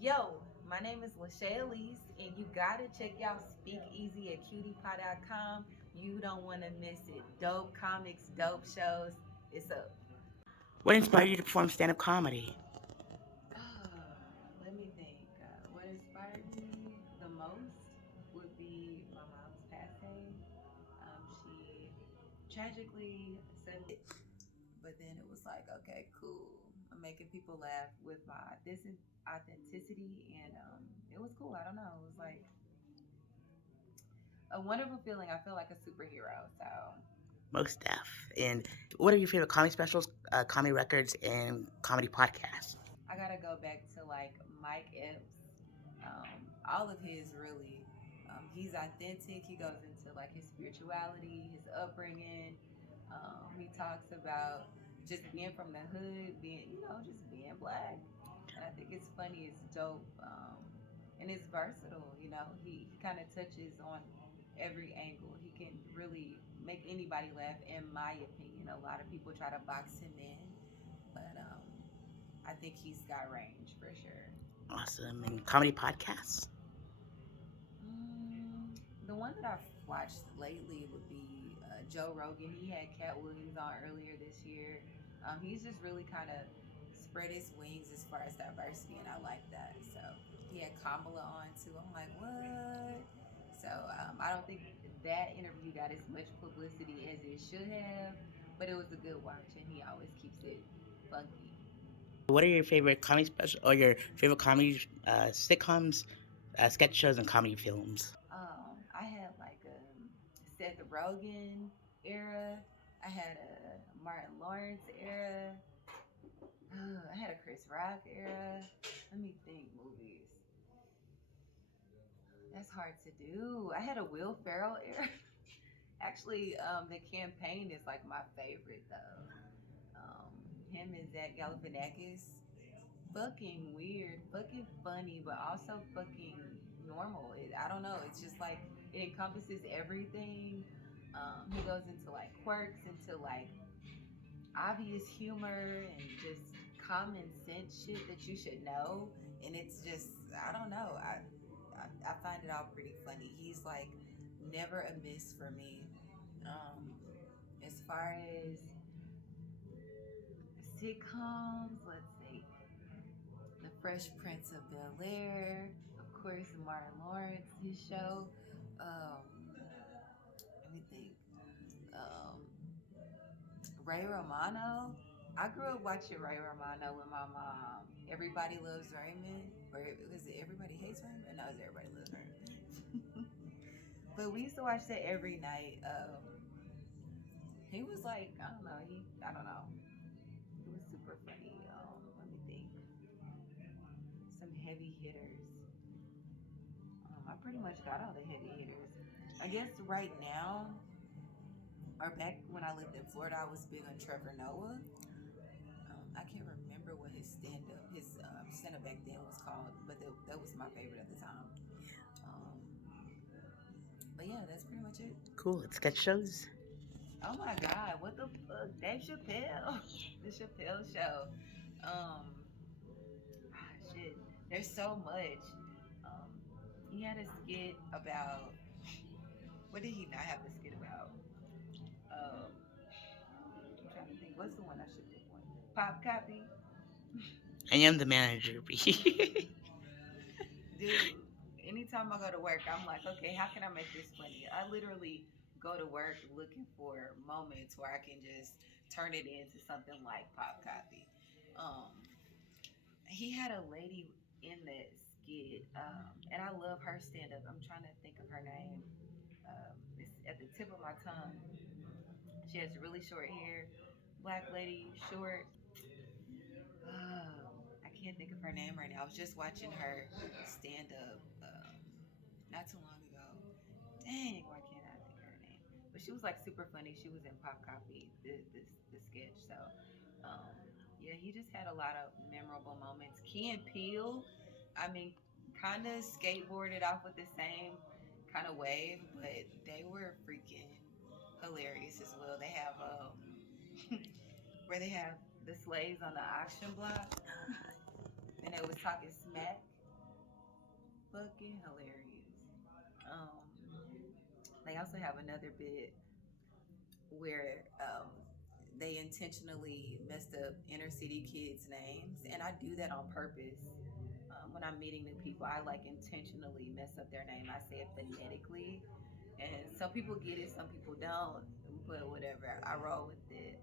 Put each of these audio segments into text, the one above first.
Yo, my name is Shae Elise, and you gotta check out Speakeasy at cutie.com. You don't want to miss it. Dope comics, dope shows. It's up. What inspired you to perform stand up comedy? Let me think. What inspired me the most would be my mom's passing. She tragically suddenly, but then it was like, okay, cool. I'm making people laugh with my authenticity, and it was cool. I don't know. It was like a wonderful feeling. I feel like a superhero. So Most deaf. And what are your favorite comedy specials, comedy records, and comedy podcasts? I gotta go back to like Mike Epps. All of his really. He's authentic. He goes into like his spirituality, his upbringing. He talks about just being from the hood, being just being black, and I think it's funny. It's dope, and it's versatile. He kind of touches on every angle. He can really make anybody laugh, in my opinion. A lot of people try to box him in, but I think he's got range for sure. Awesome. And comedy podcasts? The one that I've watched lately would be Joe Rogan. He had Cat Williams on earlier this year. He's just really kind of spread his wings as far as diversity, and I like that. So he had Kamala on too. I'm like, what? So I don't think that interview got as much publicity as it should have, but it was a good watch, and he always keeps it funky. What are your favorite comedy special or your favorite comedy sitcoms, sketch shows, and comedy films? I had like a Seth Rogen era. I had a Martin Lawrence era. I had a Chris Rock era. Let me think movies. That's hard to do. I had a Will Ferrell era. Actually, the campaign is like my favorite though. Him and Zach Galifianakis, fucking weird, fucking funny, but also fucking normal. I don't know. It's just like it encompasses everything. He goes into like quirks, into like obvious humor, and just common sense shit that you should know. And it's just, I don't know. I find it all pretty funny. He's like never a miss for me. Um, as far as sitcoms, let's see. The Fresh Prince of Bel Air, of course, Martin Lawrence, his show. Let me think. Um, Ray Romano. I grew up watching Ray Romano with my mom. Everybody Loves Raymond, or was it Everybody Hates Raymond? No, it was Everybody Loves Raymond. But we used to watch that every night. He was like, I don't know. He was super funny. Let me think. Some heavy hitters. I pretty much got all the heavy hitters. I guess right now, or back when I lived in Florida, I was big on Trevor Noah. I can't remember what his stand up back then was called, but that was my favorite at the time. Um, but yeah, that's pretty much it. Cool. It's sketch shows. Oh my God, what the fuck? Dave Chappelle, the Chappelle Show. Um, Shit, there's so much. Um, he had a skit about, what did he not have a skit about? Um, I'm trying to think. What's the one I should pick one? Pop copy, I am the manager. dude. Anytime I go to work, I'm like, okay, how can I make this funny? I literally go to work looking for moments where I can just turn it into something like pop copy. Um, he had a lady in that skit, and I love her stand up. I'm trying to think of her name. It's at the tip of my tongue. She has really short hair, black lady, short. I can't think of her name right now. I was just watching her stand up not too long ago. Dang, why can't I think of her name? But she was like super funny. She was in Pop Copy, the sketch. So, um, yeah, he just had a lot of memorable moments. Key and Peele, I mean, kind of skateboarded off with the same kind of wave, but they were freaking hilarious as well. They have where they have the slaves on the auction block, and they was talking smack. Fucking hilarious. Um, they also have another bit where they intentionally messed up inner city kids' names, and I do that on purpose. When I'm meeting new people, I like intentionally mess up their name. I say it phonetically, and some people get it, some people don't. But whatever, I roll with it.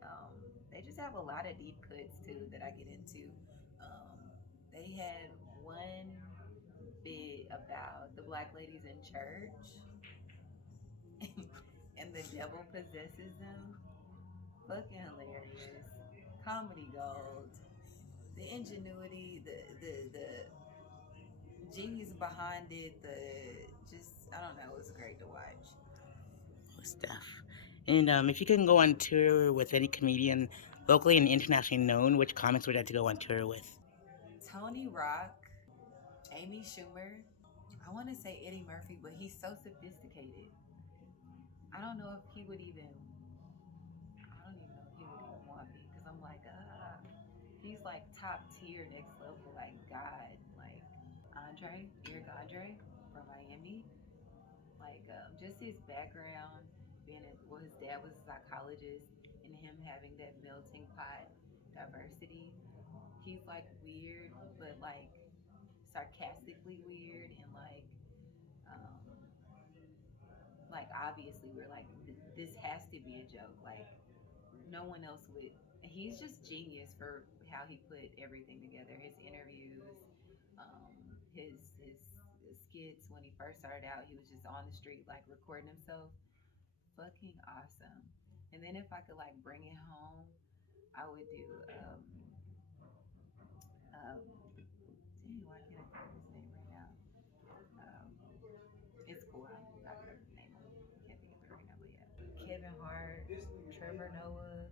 They just have a lot of deep cuts too that I get into. Um, they had one bit about the black ladies in church, and the devil possesses them. Fucking hilarious. Comedy gold. The ingenuity, the genius behind it, the just I don't know, it was great to watch. Stuff. And if you can go on tour with any comedian, locally and internationally known, which comics would you like to go on tour with? Tony Rock, Amy Schumer. I want to say Eddie Murphy, but he's so sophisticated. I don't know if he would even. I don't even know if he would even want me because I'm like, he's like top tier, next level, like God, like Eric Andre from Miami. Like just his background, well, his dad was a psychologist, and him having that melting pot diversity. He's like weird, but like sarcastically weird, and um, like obviously we're like this has to be a joke. Like no one else would. He's just genius for how he put everything together. His interviews, his skits when he first started out, he was just on the street like recording himself. Fucking awesome. And then if I could like bring it home, I would do um dang, why can't I think of his name right now? Um it's cool. I'm not gonna name him. Can't think of it right now, but yeah. Kevin Hart, Trevor Noah.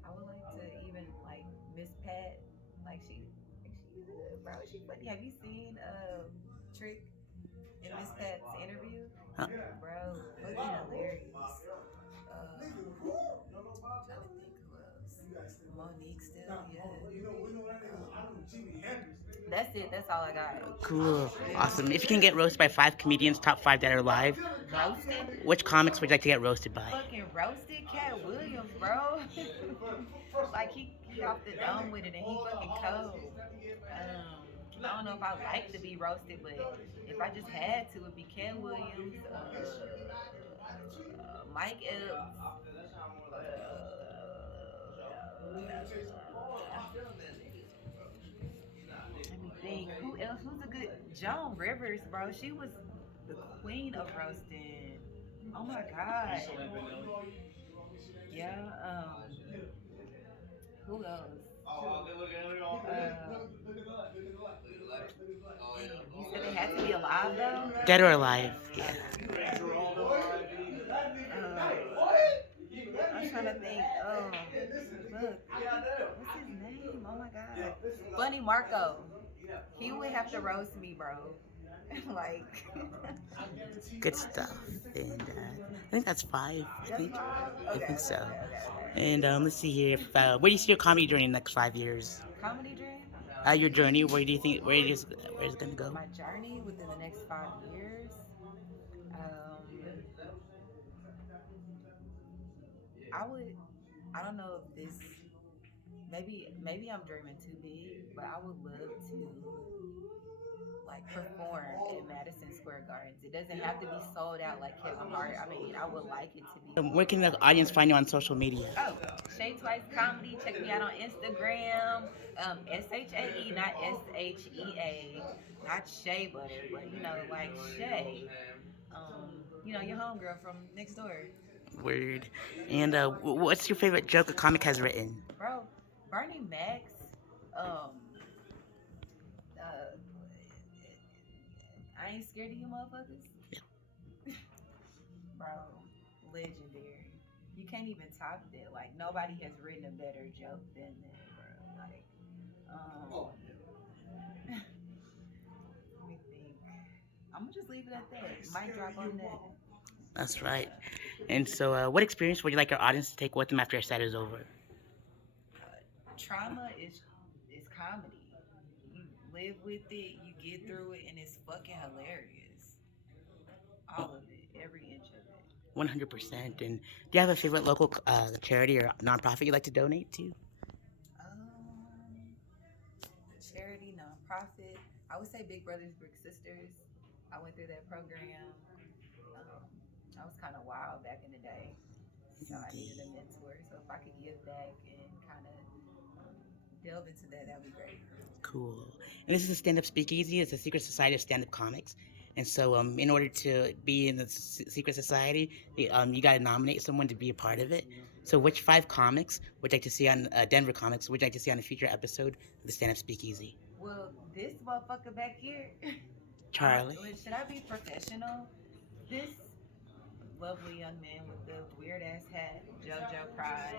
I would like to even like Miss Pat. Like she's good, bro. She funny. Have you seen Trick in Miss Pat's interview? Huh? Bro, fucking hilarious. Trying to think who else. Monique still, yeah. That's it. That's all I got. Cool. Awesome. If you can get roasted by five comedians, top five that are alive, Roasted? which comics would you like to get roasted by? Fucking roasted Cat Williams, bro. Like he off the dome with it and he fucking cold. I don't know if I like to be roasted, but if I just had to, it'd be Cat Williams, Mike Epps. Let me think. Who else? Who's a good Joan Rivers, bro? She was the queen of roasting. Oh my god. Yeah. Who else? Dang, you said they had to be alive though. Dead or alive? Yeah. I'm trying to think. Look, what's his name? Oh my god, Funny Marco. He would have to roast me, bro. Like, Good stuff. And I think that's five. I that's think. five. I Okay, think so. okay. And let's see here. If, where do you see your comedy journey in the next 5 years? Comedy dream. Your journey. Where do you think? Where is it gonna go? My journey within the next 5 years. Um, I would. I don't know if this. Maybe I'm dreaming too big, but I would love to like perform at Madison Square Gardens. It doesn't have to be sold out like Kevin Hart. I mean, I would like it to be Where full. can the audience find you on social media? Oh, Shae Twice Comedy. Check me out on Instagram. SHAE, not SHEA. Not Shea Butter, but like Shay. Your homegirl from next door. Word. And what's your favorite joke a comic has written? Bro, Bernie Macs, um, uh, I ain't scared of you motherfuckers. Bro, legendary. You can't even top that. Like nobody has written a better joke than that, bro. Like, let me think. I'm gonna just leave it at that. Might drop on that. That's right. And so, what experience would you like our audience to take with them after your set is over? Trauma is comedy. You live with it, you get through it, and it's fucking hilarious. Oh, All of it, every inch of it. 100%. And do you have a favorite local charity or nonprofit you like to donate to? Um, the charity, nonprofit. I would say Big Brothers Big Sisters. I went through that program. Um, I was kind of wild back in the day, so I needed a Indeed. mentor. So if I could give back and kind of delve into that, that'd be great. Cool. And this is a stand-up speakeasy. It's a secret society of stand-up comics. And so, in order to be in the secret society, you got to nominate someone to be a part of it. So, which five comics would you like to see on Denver Comics? Would you like to see on a future episode of the stand-up speakeasy? Well, this motherfucker back here, Charlie. should I be professional? This lovely young man with the weird ass hat, JoJo Pride,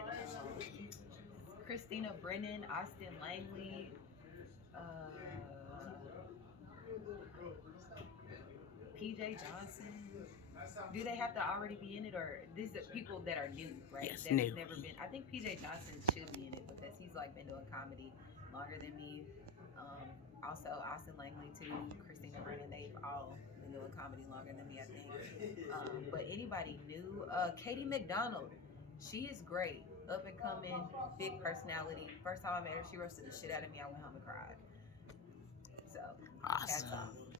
Christina Brennan, Austin Langley, PJ Johnson. Do they have to already be in it, or these are people that are new, right? Yes, That has new. never been. I think PJ Johnson should be in it because he's like been doing comedy longer than me. Also, Austin Langley too, Christina Brennan. They've all been doing comedy longer than me, I think. But anybody new? Katie McDonald. She is great, up and coming, big personality. First time I met her, she roasted the shit out of me. I went home and cried. So, hats Awesome. off.